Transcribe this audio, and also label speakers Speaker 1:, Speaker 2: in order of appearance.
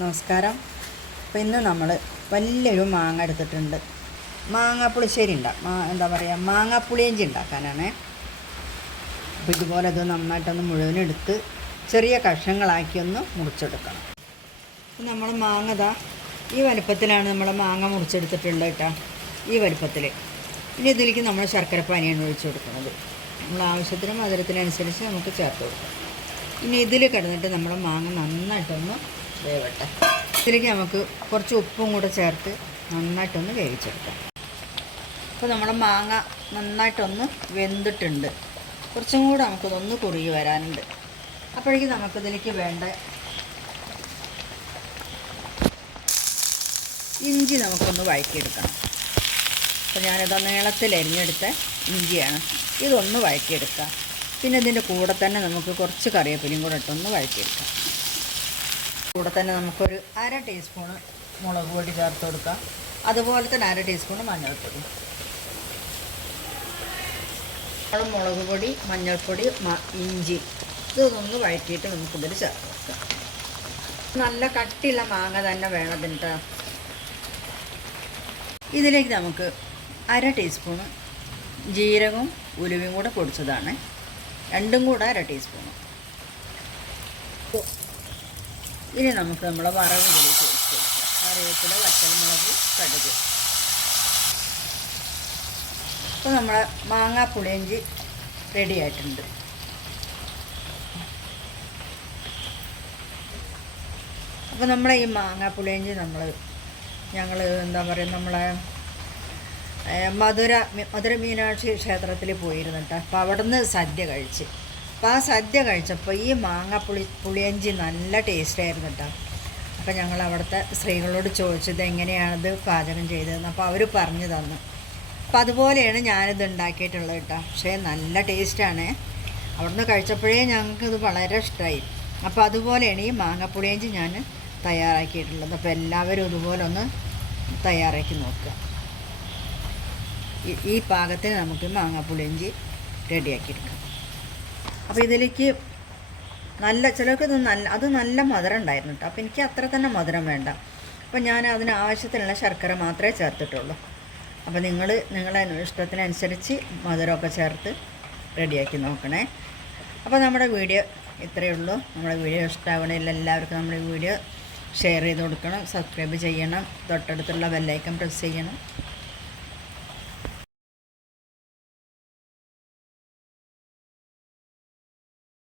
Speaker 1: നമസ്കാരം. അപ്പോൾ ഇന്ന് നമ്മൾ വലിയൊരു മാങ്ങ എടുത്തിട്ടുണ്ട്. മാങ്ങ പുളിശ്ശേരി ഉണ്ടാക്കും മാ എന്താ പറയുക മാങ്ങ പുളിയഞ്ചി ഉണ്ടാക്കാനാണ്. അപ്പോൾ ഇതുപോലെ ഇത് നന്നായിട്ടൊന്ന് മുഴുവനെടുത്ത് ചെറിയ കഷ്ണങ്ങളാക്കി ഒന്ന് മുറിച്ചെടുക്കണം. നമ്മൾ മാങ്ങ ഇതാ ഈ വലിപ്പത്തിലാണ് നമ്മൾ മാങ്ങ മുറിച്ചെടുത്തിട്ടുള്ളത് കേട്ടോ. ഈ വലിപ്പത്തിൽ ഇനി ഇതിലേക്ക് നമ്മൾ ശർക്കര പാനിയാണ് ഒഴിച്ചു കൊടുക്കുന്നത്. നമ്മൾ ആവശ്യത്തിന് മധുരത്തിനനുസരിച്ച് നമുക്ക് ചേർത്ത് കൊടുക്കാം. ഇനി ഇതിൽ കിടന്നിട്ട് നമ്മൾ മാങ്ങ നന്നായിട്ടൊന്ന് വേവട്ടെ. ഇതിലേക്ക് നമുക്ക് കുറച്ച് ഉപ്പും കൂടെ ചേർത്ത് നന്നായിട്ടൊന്ന് വേവിച്ചെടുക്കാം. അപ്പോൾ നമ്മുടെ മാങ്ങ നന്നായിട്ടൊന്ന് വെന്തിട്ടുണ്ട്. കുറച്ചും കൂടെ നമുക്കിതൊന്ന് കുറുകി വരാനുണ്ട്. അപ്പോഴേക്കും നമുക്കിതിലേക്ക് വേണ്ട ഇഞ്ചി നമുക്കൊന്ന് വഴക്കിയെടുക്കണം അപ്പോൾ ഞാനിത് നീളത്തിൽ എരിഞ്ഞെടുത്ത ഇഞ്ചിയാണ്. ഇതൊന്ന് വഴറ്റിയെടുക്കാം. പിന്നെ ഇതിന്റെ കൂടെ തന്നെ നമുക്ക് കുറച്ച് കറിവേപ്പിലയും കൂടെ ഇട്ടൊന്ന് വഴറ്റിയെടുക്കാം. കൂടെ തന്നെ നമുക്കൊരു അര ടീസ്പൂണ് മുളക് പൊടി ചേർത്ത് കൊടുക്കാം. അതുപോലെ തന്നെ അര ടീസ്പൂണ് മഞ്ഞൾപ്പൊടി. മുളക് പൊടി മഞ്ഞൾപ്പൊടി ഇഞ്ചി ഇതൊന്ന് വഴറ്റിയിട്ട് നമുക്കിതിൽ ചേർത്ത് കൊടുക്കാം. നല്ല കട്ടിയുള്ള മാങ്ങ തന്നെ വേണം ട്ടോ. ഇതിലേക്ക് നമുക്ക് അര ടീസ്പൂണ് ജീരകവും ഉലുവയും കൂടെ പൊടിച്ചതാണ്. രണ്ടും കൂടെ അര ടീസ്പൂൺ ഇനി നമുക്ക് നമ്മുടെ വറവ് ഒഴിച്ച് കൊടുക്കാം. കറിവേപ്പില വറ്റൽമുളക് കടുക്. അപ്പോൾ നമ്മളെ മാങ്ങാ പുളിയഞ്ചി റെഡി ആയിട്ടുണ്ട്. അപ്പോൾ നമ്മളെ ഈ മാങ്ങാ പുളിയഞ്ചി നമ്മൾ ഞങ്ങൾ എന്താ പറയുക നമ്മളെ മധുര മധുര മീനാക്ഷി ക്ഷേത്രത്തിൽ പോയിരുന്നു കേട്ടോ അപ്പോൾ അവിടുന്ന് സദ്യ കഴിച്ച്. അപ്പോൾ ആ സദ്യ കഴിച്ചപ്പോൾ ഈ മാങ്ങ പുളി പുളിയഞ്ചി നല്ല ടേസ്റ്റ് ആയിരുന്നു കേട്ടോ അപ്പോൾ ഞങ്ങൾ അവിടുത്തെ സ്ത്രീകളോട് ചോദിച്ചത് എങ്ങനെയാണിത് പാചകം ചെയ്തതെന്ന്. അപ്പോൾ അവർ പറഞ്ഞു തന്നു. അപ്പോൾ അതുപോലെയാണ് ഞാനിത് ഉണ്ടാക്കിയിട്ടുള്ളത് കേട്ടോ. പക്ഷേ നല്ല ടേസ്റ്റാണ്. അവിടുന്ന് കഴിച്ചപ്പോഴേ ഞങ്ങൾക്കിത് വളരെ ഇഷ്ടമായി അപ്പോൾ അതുപോലെയാണ് ഈ മാങ്ങാപ്പുളിയഞ്ചി ഞാൻ തയ്യാറാക്കിയിട്ടുള്ളത്. അപ്പോൾ എല്ലാവരും ഇതുപോലെ ഒന്ന് തയ്യാറാക്കി നോക്കുക. ഈ പാകത്തിന് നമുക്ക് മാങ്ങാപ്പുളിയഞ്ചി റെഡിയാക്കിയെടുക്കാം. അപ്പോൾ ഇതിലേക്ക് നല്ല ചിലർക്ക് ഇത് നല്ല അത് നല്ല മധുരം ഉണ്ടായിരുന്നു കേട്ടോ. അപ്പോൾ എനിക്ക് അത്ര തന്നെ മധുരം വേണ്ട. അപ്പോൾ ഞാൻ അതിന് ആവശ്യത്തിനുള്ള ശർക്കര മാത്രമേ ചേർത്തിട്ടുള്ളൂ. അപ്പോൾ നിങ്ങൾ നിങ്ങളെ ഇഷ്ടത്തിനനുസരിച്ച് മധുരമൊക്കെ ചേർത്ത് റെഡിയാക്കി നോക്കണേ. അപ്പോൾ നമ്മുടെ വീഡിയോ ഇത്രയേ ഉള്ളൂ. നമ്മുടെ വീഡിയോ ഇഷ്ടമാവണമെങ്കിൽ എല്ലാവർക്കും നമ്മുടെ വീഡിയോ ഷെയർ ചെയ്ത് കൊടുക്കണം. സബ്സ്ക്രൈബ് ചെയ്യണം. തൊട്ടടുത്തുള്ള ബെല്ലൈക്കൺ പ്രസ് ചെയ്യണം.